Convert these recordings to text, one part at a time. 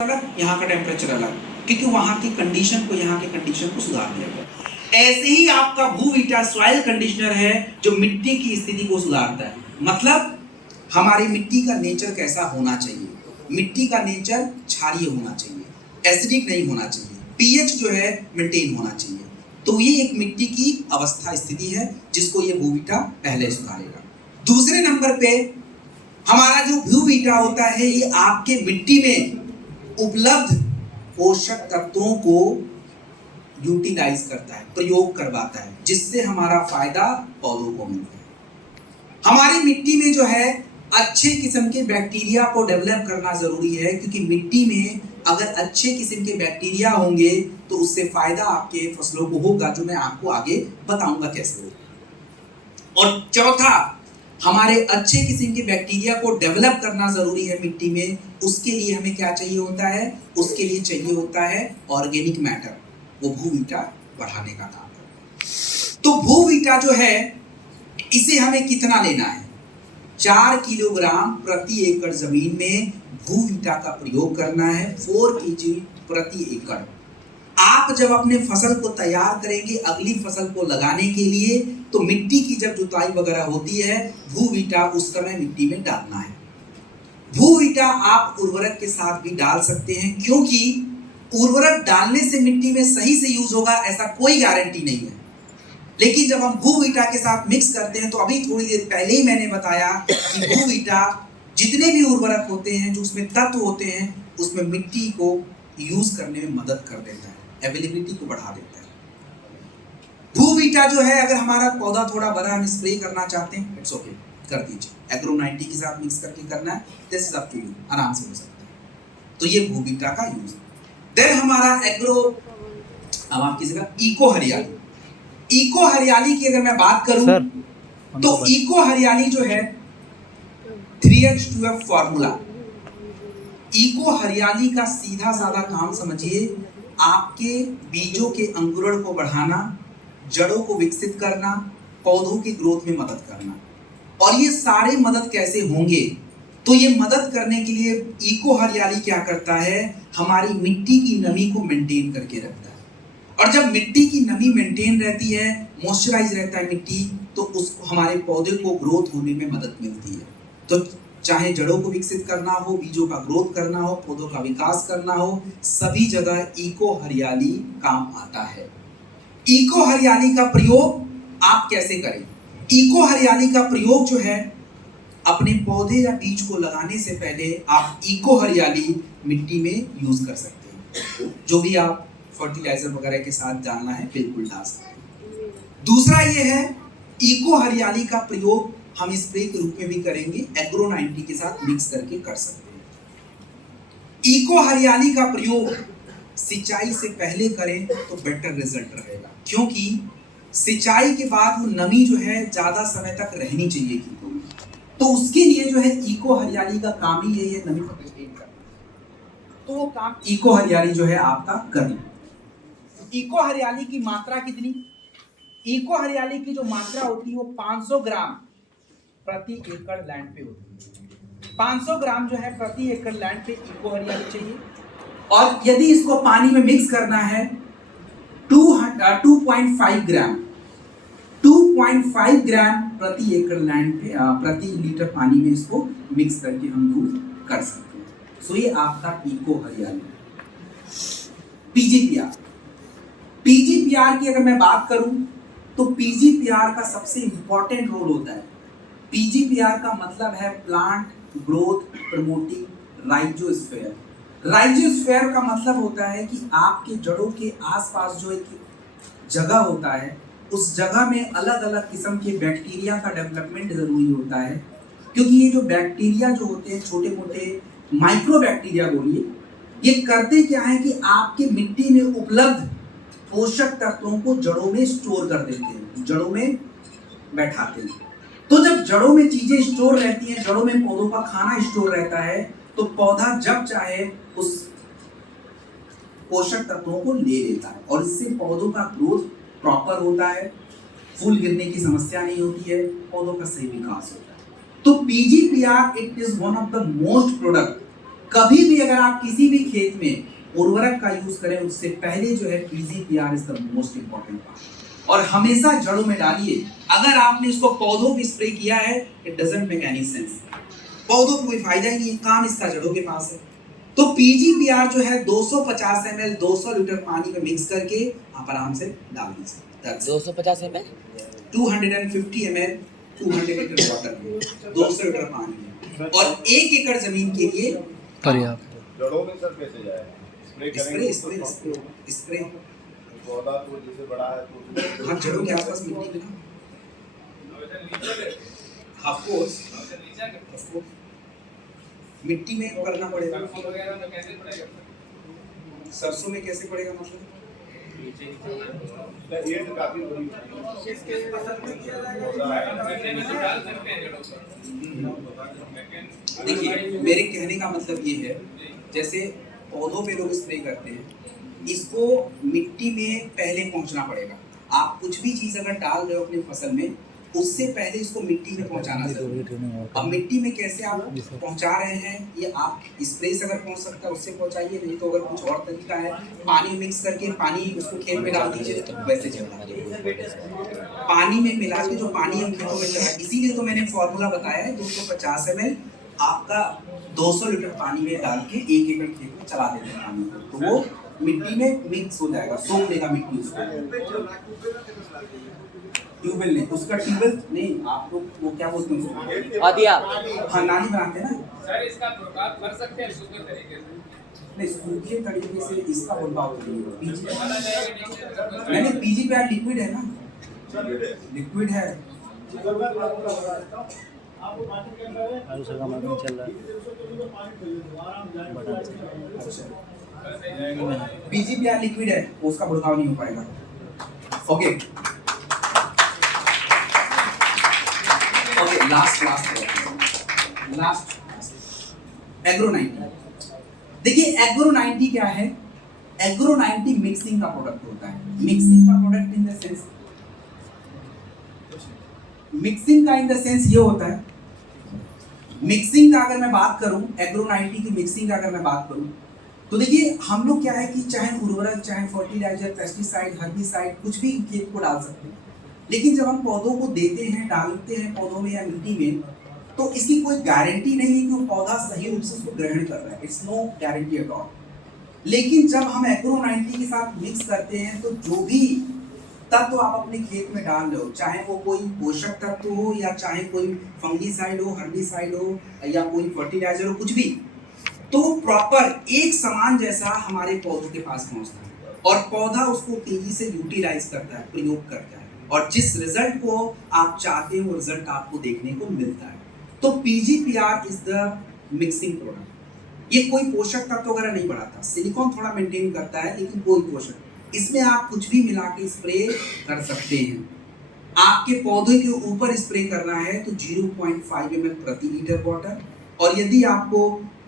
अलग, यहाँ का टेम्परेचर अलग, क्योंकि वहां की कंडीशन को यहाँ के कंडीशन को सुधार दिया गया। ऐसे ही आपका भूवीटा सॉइल कंडीशनर है जो मिट्टी की स्थिति को सुधारता है। मतलब हमारी मिट्टी का नेचर कैसा होना चाहिए, मिट्टी का नेचर क्षारीय होना चाहिए, एसिडिक नहीं होना चाहिए, पीएच जो है मेंटेन होना चाहिए। तो ये एक मिट्टी की अवस्था स्थिति है जिसको ये भूवीटा पहले सुधारेगा। दूसरे नंबर पे हमारा जो भूवीटा होता है ये आपके मिट्टी में उपलब्ध पोषक तत्वों को यूटिलाइज करता है, प्रयोग करवाता है, जिससे हमारा फायदा पौधों को मिलता है। हमारी मिट्टी में जो है अच्छे किस्म के बैक्टीरिया को डेवलप करना जरूरी है, क्योंकि मिट्टी में अगर अच्छे किस्म के बैक्टीरिया होंगे तो उससे फायदा आपके फसलों को होगा, जो मैं आपको आगे बताऊंगा कैसे होगा। और चौथा, हमारे अच्छे किस्म के बैक्टीरिया को डेवलप करना जरूरी है मिट्टी में। उसके लिए हमें क्या चाहिए होता है, उसके लिए चाहिए होता है ऑर्गेनिक मैटर, वो भूवीटा बढ़ाने का काम करता है। तो भूवीटा जो है इसे हमें कितना लेना है, 4 किलोग्राम प्रति एकड़ जमीन में भूवीटा का प्रयोग करना है, 4 kg प्रति एकड़। आप जब अपने फसल को तैयार करेंगे अगली फसल को लगाने के लिए, तो मिट्टी की जब जुताई वगैरह होती है, भूवीटा उस समय मिट्टी में डालना है। भूवीटा आप उर्वरक के साथ भी डाल सकते हैं, क्योंकि उर्वरक डालने से मिट्टी में सही से यूज होगा ऐसा कोई गारंटी नहीं है। लेकिन जब हम भूवीटा के साथ मिक्स करते हैं, तो अभी थोड़ी देर पहले ही मैंने बताया कि भूवीटा जितने भी उर्वरक होते हैं, जो उसमें तत्व होते हैं, उसमें मिट्टी को यूज करने में मदद कर देता है, अवेलेबिलिटी को बढ़ा देता है। भूवीटा जो है अगर हमारा पौधा थोड़ा बड़ा हम स्प्रे करना चाहते हैं, इट्स ओके, कर दीजिए। एग्रो 90 के साथ मिक्स करके करना है, this is up to you, आराम से हो सकता है। तो ये भूवीटा का यूज। देन हमारा एग्रो, अब आपकी जगह इको हरियाली। इको हरियाली की अगर मैं बात करूं तो इको हरियाली जो है 3H2F फॉर्मूला। इको हरियाली का सीधा साधा काम समझिए, आपके बीजों के अंकुरण को बढ़ाना, जड़ों को विकसित करना, पौधों की ग्रोथ में मदद करना। और ये सारे मदद कैसे होंगे, तो ये मदद करने के लिए इको हरियाली क्या करता है, हमारी मिट्टी की नमी को मेंटेन करके रखता है। और जब मिट्टी की नमी मेंटेन रहती है, मॉइस्चराइज रहता है मिट्टी, तो उसको हमारे पौधे को ग्रोथ होने में मदद मिलती है। तो चाहे जड़ों को विकसित करना हो, बीजों का ग्रोथ करना हो, पौधों का विकास करना हो, सभी जगह इको हरियाली काम आता है। इको हरियाली का प्रयोग आप कैसे करें? इको हरियाली का प्रयोग जो है, अपने पौधे या बीज को लगाने से पहले आप इको हरियाली मिट्टी में यूज कर सकते हैं। जो भी आप फर्टिलाइजर वगैरह के साथ डालना है बिल्कुल डाल सकते हैं। दूसरा ये है, इको हरियाली का प्रयोग हम स्प्रे के रूप में भी करेंगे, एग्रो 90 के साथ मिक्स करके कर सकते हैं। इको हरियाली का प्रयोग सिंचाई से पहले करें तो बेटर रिजल्ट रहेगा, क्योंकि सिंचाई के बाद वो नमी जो है ज्यादा समय तक रहनी चाहिए खेतों में। तो उसके लिए जो है इको हरियाली का काम ही यही है, नमी को मेंटेन करना। तो वो काम इको हरियाली जो है आपका करना। इको हरियाली की मात्रा कितनी? इको हरियाली की जो मात्रा होती है वो 500 ग्राम प्रति एकड़ लैंड पे होती है। 500 ग्राम जो है प्रति एकड़ लैंड पे इको हरियाली चाहिए। और यदि इसको पानी में मिक्स करना है 2.5 ग्राम 2.5 ग्राम प्रति एकड़ लैंड पे प्रति लीटर पानी में इसको मिक्स करके हम यूज कर सकते हैं। सो ये आपका इको हरियाली। पीजीपीआर की अगर मैं बात करूं तो पीजीपीआर का सबसे इंपॉर्टेंट रोल होता है। पीजीपीआर का मतलब है plant growth promoting rhizosphere. Rhizosphere का मतलब होता है कि आपके जड़ों के आसपास जो एक जगह होता है, उस जगह में अलग अलग किस्म के बैक्टीरिया का डेवलपमेंट जरूरी होता है। क्योंकि ये जो बैक्टीरिया जो होते हैं, छोटे मोटे माइक्रो बैक्टीरिया बोलिए, ये करते क्या है कि आपके मिट्टी में उपलब्ध पोषक तत्वों को जड़ों में स्टोर कर देते हैं, जड़ों में बैठाते हैं। तो जब जड़ों में चीजें स्टोर रहती हैं, जड़ों में पौधों का खाना स्टोर रहता है, तो पौधा जब चाहे उस पोषक तत्वों को ले लेता है, और इससे पौधों का ग्रोथ प्रॉपर होता है, फूल गिरने की समस्या नहीं होती है, पौधों का सही विकास होता है। तो PGPR it is one of the most product कभी भी अगर आप किसी भी खेत में उर्वरक का यूज करें उससे पहले जो है PGPR is the most important part. और हमेशा जड़ों में डालिए। अगर आपने इसको पौधों में स्प्रे किया है it doesn't make any sense, पौधों को कोई फायदा ही नहीं, काम इसका जड़ों के पास है। तो पीजीपीआर जो है 250 ml 200 लीटर पानी में मिक्स करके आप आराम से डाल दीजिए। 250 ml 250 ml 200 लीटर वाटर में 200 लीटर पानी में, और 1 एकड़ जमीन के लिए पर्याप्त। जड़ों में सर कैसे जाए? स्प्रे पौधा तो जैसे बड़ा है तो हाँ जड़ों के आसपास मिट्टी में ऑफ कोर्स मिट्टी में करना पड़ेगा। सरसों में कैसे पड़ेगा मतलब? ये तो काफी बड़ी देखिए मेरे कहने का मतलब ये है, जैसे पौधों पे लोग स्प्रे करते हैं, इसको मिट्टी में पहले पहुंचना पड़ेगा। आप कुछ भी चीज अगर डाल रहे हो अपनी फसल में उससे पहले इसको मिट्टी में पहुंचाना जरूरी है। अब मिट्टी में कैसे आप पहुंचा रहे हैं, ये आप स्प्रे से अगर पहुंच सकता है उससे पहुंचाइए, नहीं तो अगर कुछ और तरीका है पानी मिक्स करके पानी उसको खेत में डाल दीजिए तो वैसे चलना। पानी में मिला के जो पानी हम खेतों में चला, इसीलिए तो मैंने फॉर्मूला बताया है 250 ml आपका 200 लीटर पानी में डाल के 1 एकड़ खेत में चला देते हैं पानी, तो वो मिट्टी में मिक्स हो जाएगा, सोख लेगा मिट्टी उसको। ट्यूबवेल नहीं, उसका ट्यूबवेल नहीं, आप लोग वो क्या बोलते हैं उसको? आदिया। हाँ नाली बनाते हैं ना सर, इसका प्रोग्राम कर सकते हैं सूखे तरीके से। नहीं, सूखे तरीके से इसका बर्बाद हो नहीं, पीजीपीआर लिक्विड है ना, लिक्विड है। पीजीपीआर लिक्विड है, उसका बर्बाद नहीं हो पाएगा। Okay okay, last agro 90। देखिए एग्रो 90 क्या है? एग्रो 90 मिक्सिंग का प्रोडक्ट होता है। मिक्सिंग का product in the sense, mixing का इन द सेंस ये होता है, मिक्सिंग का अगर मैं बात करूं, एग्रो 90 की मिक्सिंग का अगर मैं बात करूं तो देखिए हम लोग क्या है कि चाहे उर्वरक, चाहे फर्टिलाइजर, पेस्टिसाइड, हर्बिसाइड कुछ भी खेत को डाल सकते हैं, लेकिन जब हम पौधों को देते हैं, डालते हैं पौधों में या मिट्टी में, तो इसकी कोई गारंटी नहीं है कि वो पौधा सही रूप से उसको ग्रहण कर रहा है। It's no guarantee at all. लेकिन जब हम एग्रो 90 के साथ मिक्स करते हैं तो जो भी तत्व तो आप अपने खेत में डाल रहे हो, चाहे वो कोई पोषक तत्व हो या चाहे कोई फंगीसाइड हो, हर्बिसाइड हो या कोई फर्टिलाइजर हो, कुछ भी, तो प्रॉपर एक समान जैसा हमारे पौधों के पास पहुंचता है और पौधा उसको तेजी से यूटिलाइज करता है, प्रयोग करता है, और जिस रिजल्ट को आप चाहते हैं वो रिजल्ट आपको देखने को मिलता है। तो PGPR is the mixing product. ये कोई पोषक तत्व वगैरह नहीं बढ़ाता, सिलिकॉन थोड़ा मेंटेन करता है लेकिन कोई पोषक, इसमें आप कुछ भी मिला के स्प्रे कर सकते हैं। आपके पौधे के ऊपर स्प्रे करना है तो 0.5 ml प्रति लीटर वाटर, और यदि आपको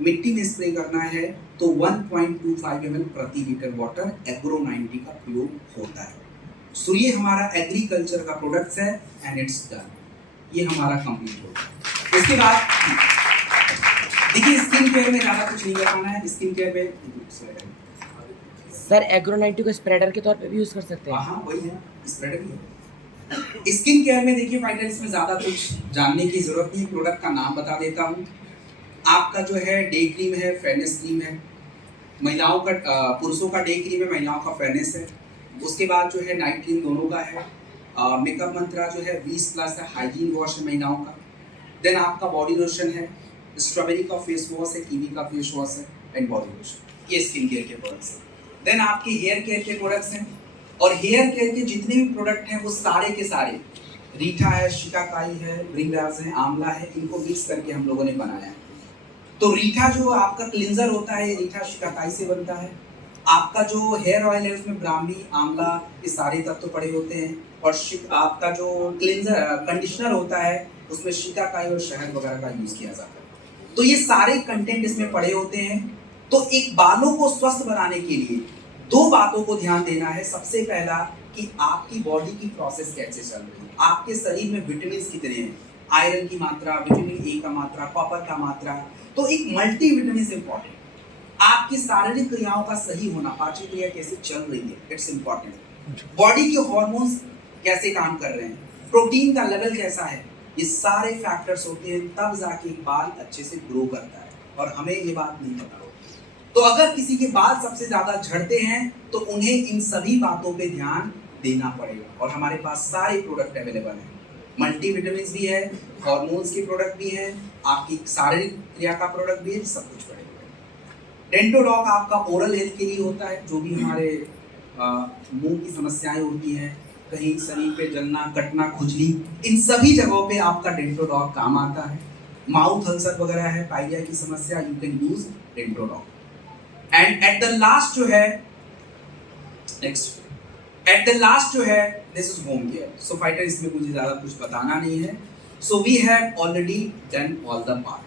मिट्टी में स्प्रे करना है तो 1.25 ml प्रति लीटर वाटर एग्रो 90 का प्रयोग होता है। सो ये हमारा एग्रीकल्चर का प्रोडक्ट्स है एंड इट्स डन, ये हमारा कंप्लीट होता है। इसके बाद देखिए स्किन केयर में ज़्यादा कुछ नहीं बताना है। स्किन केयर में सर एग्रो 90 को स्प्रेडर के तौर पे भी यूज कर सकते हैं? हाँ वही है, स्प्रेडर भी है। स्किन केयर में देखिए फाइनल इसमें ज़्यादा कुछ जानने की जरूरत नहीं, प्रोडक्ट का नाम बता देता हूँ। आपका जो है डे क्रीम है, फेयरनेस क्रीम है, महिलाओं का पुरुषों का डे क्रीम है, महिलाओं का फेयरनेस है। उसके बाद जो है नाइट क्रीम दोनों का है। मेकअप मंत्रा जो है 20+ है, हाइजीन वॉश है महिलाओं का। देन आपका बॉडी लोशन है, स्ट्रॉबेरी का फेस वॉश है, कीवी का फेस वॉश है एंड बॉडी लोशन। ये स्किन केयर के प्रोडक्ट्स हैं। देन आपके हेयर केयर के प्रोडक्ट्स हैं, और हेयर केयर के जितने भी प्रोडक्ट हैं वो सारे के सारे रीठा है, शिकाकाई है, ब्रिंगराज है, आंवला है, इनको मिक्स करके हम लोगों ने बनाया है। तो रीठा जो आपका क्लिंजर होता है, रीठा शिकाकाई से बनता है। आपका जो हेयर ऑयल है उसमें ब्राह्मी, आंवला, ये सारे तत्व पड़े होते हैं, और आपका जो क्लिंजर कंडीशनर होता है उसमें शिकाकाई और शहद वगैरह का यूज किया जाता है। तो ये सारे कंटेंट इसमें पड़े होते हैं। तो एक बालों को स्वस्थ बनाने के लिए 2 बातों को ध्यान देना है। सबसे पहला कि आपकी बॉडी की प्रोसेस कैसे चल रही है, आपके शरीर में विटामिन कितने हैं, आयरन की मात्रा, विटामिन ए का मात्रा, कॉपर का मात्रा। तो एक मल्टी विटामिन इंपॉर्टेंट, आपकी शारीरिक क्रियाओं का सही होना, पाचन क्रिया कैसे चल रही है, इट्स इंपॉर्टेंट। बॉडी के हॉर्मोन्स कैसे काम कर रहे हैं, प्रोटीन का लेवल कैसा है, ये सारे फैक्टर्स होते हैं, तब जाके बाल अच्छे से ग्रो करता है, और हमें ये बात नहीं पता होती। तो अगर किसी के बाल सबसे ज्यादा झड़ते हैं तो उन्हें इन सभी बातों पे ध्यान देना पड़ेगा, और हमारे पास सारे प्रोडक्ट अवेलेबल हैं, मल्टीविटामिन्स भी है, हार्मोन्स के प्रोडक्ट भी हैं, आपकी शारीरिक क्रिया का प्रोडक्ट भी है, सब कुछ पड़ेगा। डेंटोडॉक आपका ओरल हेल्थ के लिए होता है, जो भी हमारे मुंह की समस्याएं होती हैं, कहीं शरीर पे जलना, कटना, खुजली, इन सभी जगहों पे आपका डेंटोडॉक काम आता है। माउथ अल्सर वगैरह है, पाइलिया की समस्या, you can use Dentodoc. And at the last जो है, नेक्स्ट एट द लास्ट जो है, this is home care. So fighter, इसमें मुझे ज़्यादा कुछ बताना नहीं है। So we have already done all the part.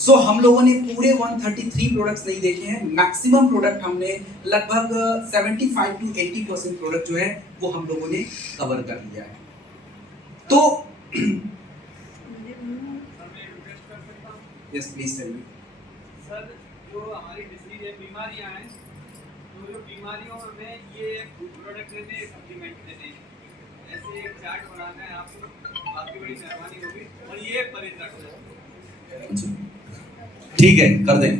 सो हम लोगों ने पूरे 133 प्रोडक्ट्स नहीं देखे हैं, मैक्सिमम प्रोडक्ट हमने लगभग 75 to 80% प्रोडक्ट जो है वो हम लोगों ने कवर कर लिया है। तो yes please tell me sir, जो हमारी डिसीज है, बीमारियां हैं, तो जो बीमारियों में ये प्रोडक्ट देते हैं, सप्लीमेंट देते हैं, ऐसे एक चार्ट बनाना है आपको, आपकी बड़ी मेहरबानी होगी, और ये परिचय है। ठीक है, कर दें,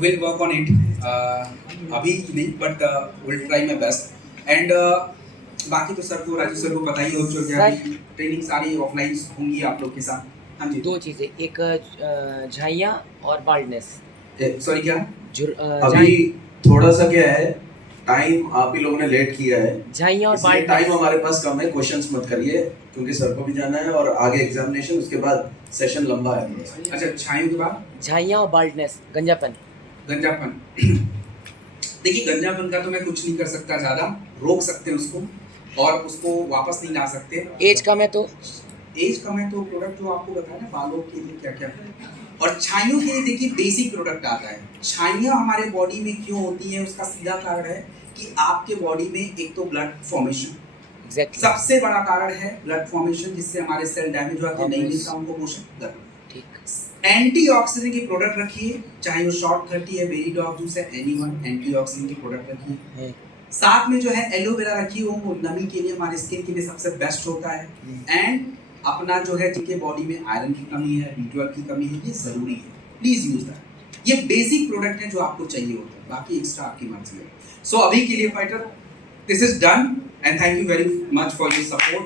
विल वर्क ऑन इट, अभी नहीं, but will try my best. And बाकी तो सर को, राजू सर को पता ही हो चुका है, ट्रेनिंग सारी ऑफलाइन होंगी आप लोग के साथ। हाँ जी, दो चीज़ें, एक झाइयाँ और बाल्डनेस। सॉरी क्या? अभी थोड़ा सा क्या है, टाइम आप ही लोगों ने लेट किया है, झाइयाँ और इसलिए बाल्डनेस। टाइम हमारे पास कम है, क्वेश्चंस मत करिए क्योंकि सर को भी जाना है और आगे एग्जामिनेशन, उसके बाद सेशन लंबा है थोड़ा सा। अच्छा, छाइयों के बाद झाइयाँ और बाल्डनेस, गंजापन। गंजापन। देखिए, गंजापन का तो मैं कुछ नहीं कर सकता, ज़्यादा रोक सकते हैं उसको, और उसको वापस नहीं ला सकते। एज कम है तो एज कम है तो प्रोडक्ट जो आपको बताया ना, बालों के लिए क्या क्या है, और छाइयों के लिए देखिए बेसिक प्रोडक्ट आता है। छाइयाँ हमारे बॉडी में क्यों होती है, उसका सीधा कारण है कि आपके बॉडी में एक तो ब्लड फॉर्मेशन, एग्जैक्टली, सबसे बड़ा कारण है ब्लड फॉर्मेशन, जिससे हमारे सेल डैमेज हो जाते हैं, नहीं मिलता उनको पोषण। ठीक। एंटीऑक्सीडेंट के प्रोडक्ट रखिए, चाहे वो शॉर्ट 30 है, बेरी डॉग जूस है, एनीवन, एंटीऑक्सीडेंट के प्रोडक्ट रखिए। साथ में जो है एलोवेरा रखिए, वो नमी के लिए, हमारे स्किन के लिए सबसे बेस्ट होता है। एंड अपना जो है, जिनके बॉडी में आयरन की कमी है, B12 की कमी है, ये जरूरी है, प्लीज यूज दैट। ये बेसिक प्रोडक्ट है जो आपको चाहिए होता है, बाकी एक्स्ट्रा आपकी मर्जी है। सो अभी के लिए fighter, this is done, and thank you very much for your support.